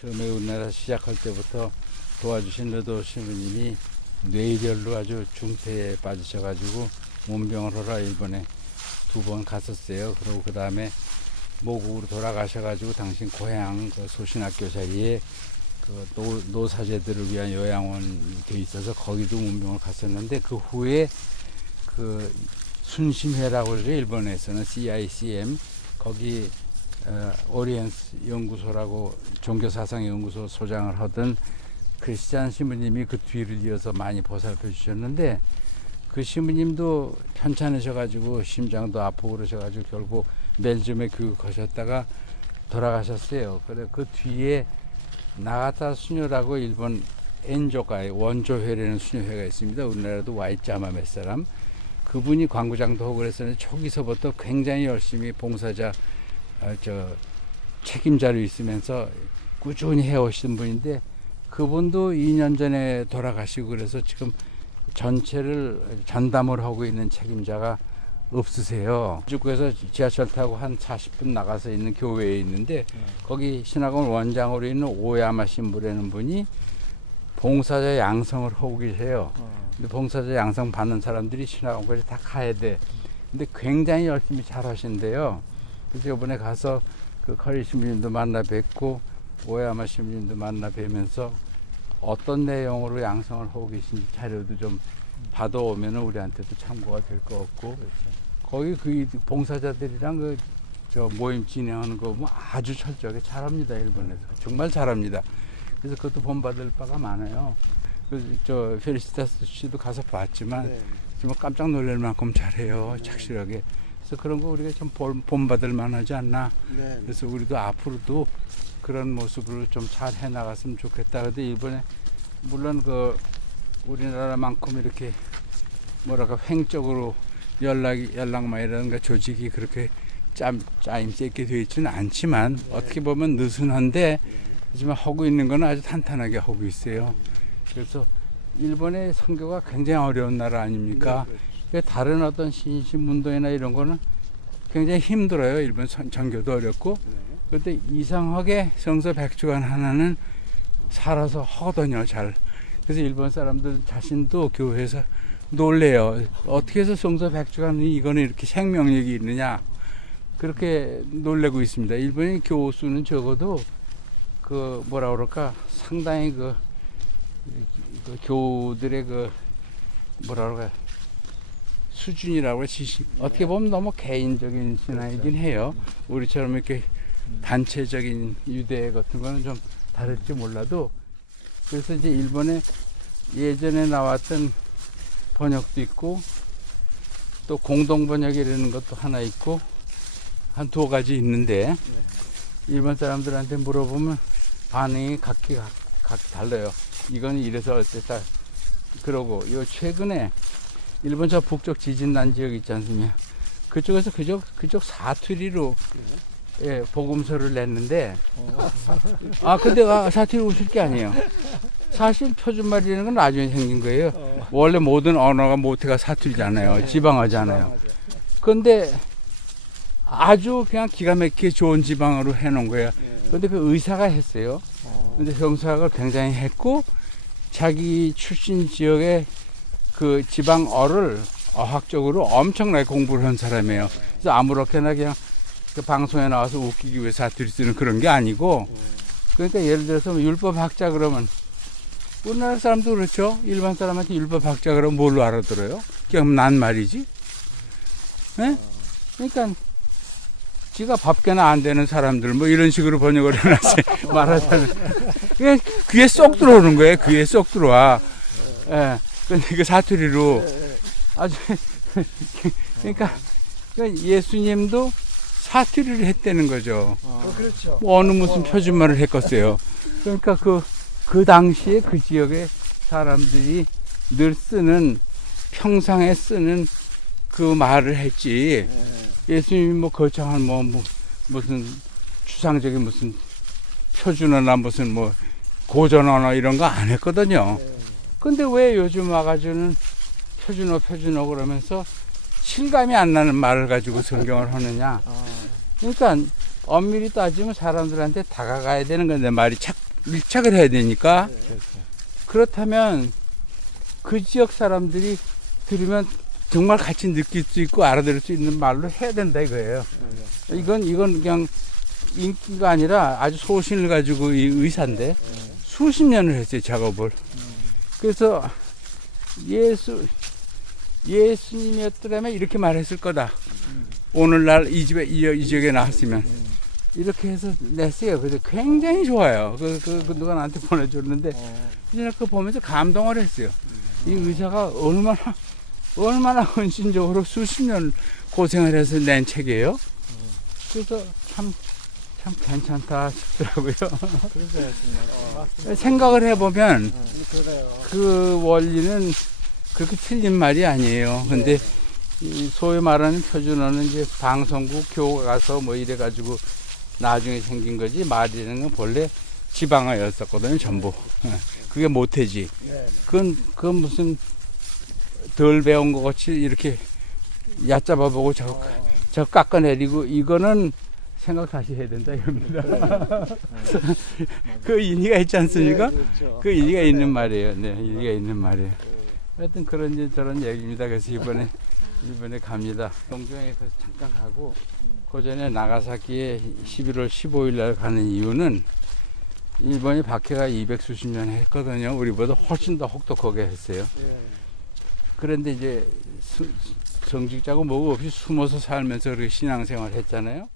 처음에 우리나라 시작할 때부터 도와주신 르도 신부님이 뇌혈로 아주 중태에 빠지셔가지고 문병을 하러 일본에 2번 갔었어요. 그리고 그 다음에 모국으로 돌아가셔가지고 당신 고향 그 소신학교 자리에 그 노사제들을 위한 요양원이 돼 있어서 거기도 문병을 갔었는데, 그 후에 그 순심회라고 그러죠. 일본에서는 CICM 거기 오리엔스 연구소라고 종교사상 연구소 소장을 하던 크리스찬 신부님이 그 뒤를 이어서 많이 보살펴 주셨는데, 그 신부님도 편찮으셔가지고 심장도 아프고 그러셔가지고 결국 벨gium에 교육하셨다가 돌아가셨어요. 그래 그 뒤에 나가타 수녀라고 일본 엔조가의 원조회라는 수녀회가 있습니다. 우리나라도 와있자마 몇 사람, 그분이 광구장도 하고 그랬었는데 초기서부터 굉장히 열심히 봉사자 책임자로 있으면서 꾸준히 해오신 분인데, 그분도 2년 전에 돌아가시고 그래서 지금 전체를 전담을 하고 있는 책임자가 없으세요. 주구에서 지하철 타고 한 40분 나가서 있는 교회에 있는데 거기 신학원 원장으로 있는 오야마 신부라는 분이 봉사자 양성을 하고 계세요. 근데 봉사자 양성 받는 사람들이 신학원까지 다 가야 돼. 근데 굉장히 열심히 잘 하신대요. 그래서 이번에 가서 그 커리 신부님도 만나 뵙고 오야마 신부님도 만나 뵈면서 어떤 내용으로 양성을 하고 계신지 자료도 좀 받아오면 우리한테도 참고가 될 것 같고, 거기 그 봉사자들이랑 저 모임 진행하는 거 보면 아주 철저하게 잘합니다. 일본에서 정말 잘합니다. 그래서 그것도 본받을 바가 많아요. 저 펠리시타스 씨도 가서 봤지만 정말 깜짝 놀랄 만큼 잘해요. 착실하게. 그래서 그런 거 우리가 좀 본받을 만하지 않나. 그래서 우리도 앞으로도 그런 모습으로 좀 잘 해나갔으면 좋겠다. 근데 이번에 물론 그 우리나라만큼 이렇게 뭐랄까 횡적으로 연락망이라든가 조직이 그렇게 짜임새 있게 되어 있지는 않지만 어떻게 보면 느슨한데, 하지만 하고 있는 건 아주 탄탄하게 하고 있어요. 그래서 일본의 선교가 굉장히 어려운 나라 아닙니까? 다른 어떤 신신문도회나 이런 거는 굉장히 힘들어요. 일본 전교도 어렵고. 그런데 이상하게 성서 100주간 하나는 살아서 하거든요, 잘. 그래서 일본 사람들 자신도 교회에서 놀래요. 어떻게 해서 성서 100주간 이거는 이렇게 생명력이 있느냐, 그렇게 놀래고 있습니다. 일본의 교수는 적어도 그 뭐라 그럴까, 상당히 그 교들의 그 뭐라 그럴까 수준이라고 지식, 어떻게 보면 너무 개인적인 신앙이긴 해요. 우리처럼 이렇게 단체적인 유대 같은 거는 좀 다를지 몰라도. 그래서 이제 일본에 예전에 나왔던 번역도 있고 또 공동 번역이라는 것도 하나 있고 한 2가지 있는데, 일본 사람들한테 물어보면 반응이 각기 달라요. 이건 이래서 어쨌다 그러고, 요 최근에 일본 저 북쪽 지진 난 지역 있지 않습니까? 그쪽에서 그쪽 사투리로 예, 복음서를 냈는데, 근데 사투리 웃을 게 아니에요. 사실 표준말이라는 건 나중에 생긴 거예요. 원래 모든 언어가 모태가 사투리잖아요. 지방어잖아요. 그런데 아주 그냥 기가 막히게 좋은 지방어로 해놓은 거예요. 그런데 그 의사가 했어요. 근데 형사가 굉장히 했고, 자기 출신 지역의 그 지방어를 어학적으로 엄청나게 공부를 한 사람이에요. 그래서 아무렇게나 그냥 그 방송에 나와서 웃기기 위해 사투리 쓰는 그런 게 아니고, 그러니까 예를 들어서 율법학자 그러면 우리나라 사람도 그렇죠. 일반 사람한테 율법학자 그러면 뭘로 알아들어요? 그냥 난 말이지. 네? 그러니까 지가 밥개나 안 되는 사람들 뭐 이런 식으로 번역을 해놨어요. 말하자면 그냥 귀에 쏙 들어오는 거예요. 귀에 쏙 들어와. 예. 근데 그 사투리로 아주 그러니까 예수님도 사투리를 했다는 거죠. 그렇죠. 뭐 어느 무슨 표준말을 했겠어요. 그러니까 그 당시에 그 지역의 사람들이 늘 쓰는, 평상에 쓰는 그 말을 했지. 예수님이 뭐 거창한 무슨 추상적인 무슨 표준어나 무슨 뭐 고전어나 이런 거 안 했거든요. 근데 왜 요즘 와가지고는 표준어 그러면서 실감이 안 나는 말을 가지고 성경을 하느냐. 그러니까 엄밀히 따지면 사람들한테 다가가야 되는 건데 말이 밀착을 해야 되니까. 그렇죠. 그렇다면 그 지역 사람들이 들으면 정말 같이 느낄 수 있고 알아들을 수 있는 말로 해야 된다 이거예요. 이건 그냥 인기가 아니라 아주 소신을 가지고 이 의사인데 수십 년을 했어요, 작업을. 그래서 예수님이었더라면 이렇게 말했을 거다. 오늘날 이 집에 이 지역에 나왔으면 이렇게 해서 냈어요. 그래서 굉장히 좋아요. 그 누가 나한테 보내줬는데 이제 그거 보면서 감동을 했어요. 이 의사가 얼마나 헌신적으로 수십 년 고생을 해서 낸 책이에요. 그래서 참 괜찮다 싶더라고요. 그러세요. 생각을 해보면 그래요. 그 원리는 그렇게 틀린 말이 아니에요. 근데 이 소위 말하는 표준어는 이제 방송국 교과서 뭐 이래가지고 나중에 생긴 거지, 말이라는 건 본래 지방어였었거든요, 전부. 그게 모태지. 그건 무슨 덜 배운 것 같이 이렇게 얕잡아 보고 저 깎아내리고 이거는 생각 다시 해야 된다 이겁니다. 그 인의가 있지 않습니까? 그 인의가 있는 말이에요. 네, 인의가 있는 말이에요. 하여튼 그런 저런 얘기입니다. 그래서 이번에 갑니다. 동경에서 잠깐 가고 그 전에 나가사키에 11월 15일 날 가는 이유는 일본이 박해가 200수십 년 했거든요. 우리보다 훨씬 더 혹독하게 했어요. 그런데 이제 정직자고 뭐고 없이 숨어서 살면서 그렇게 신앙생활 했잖아요.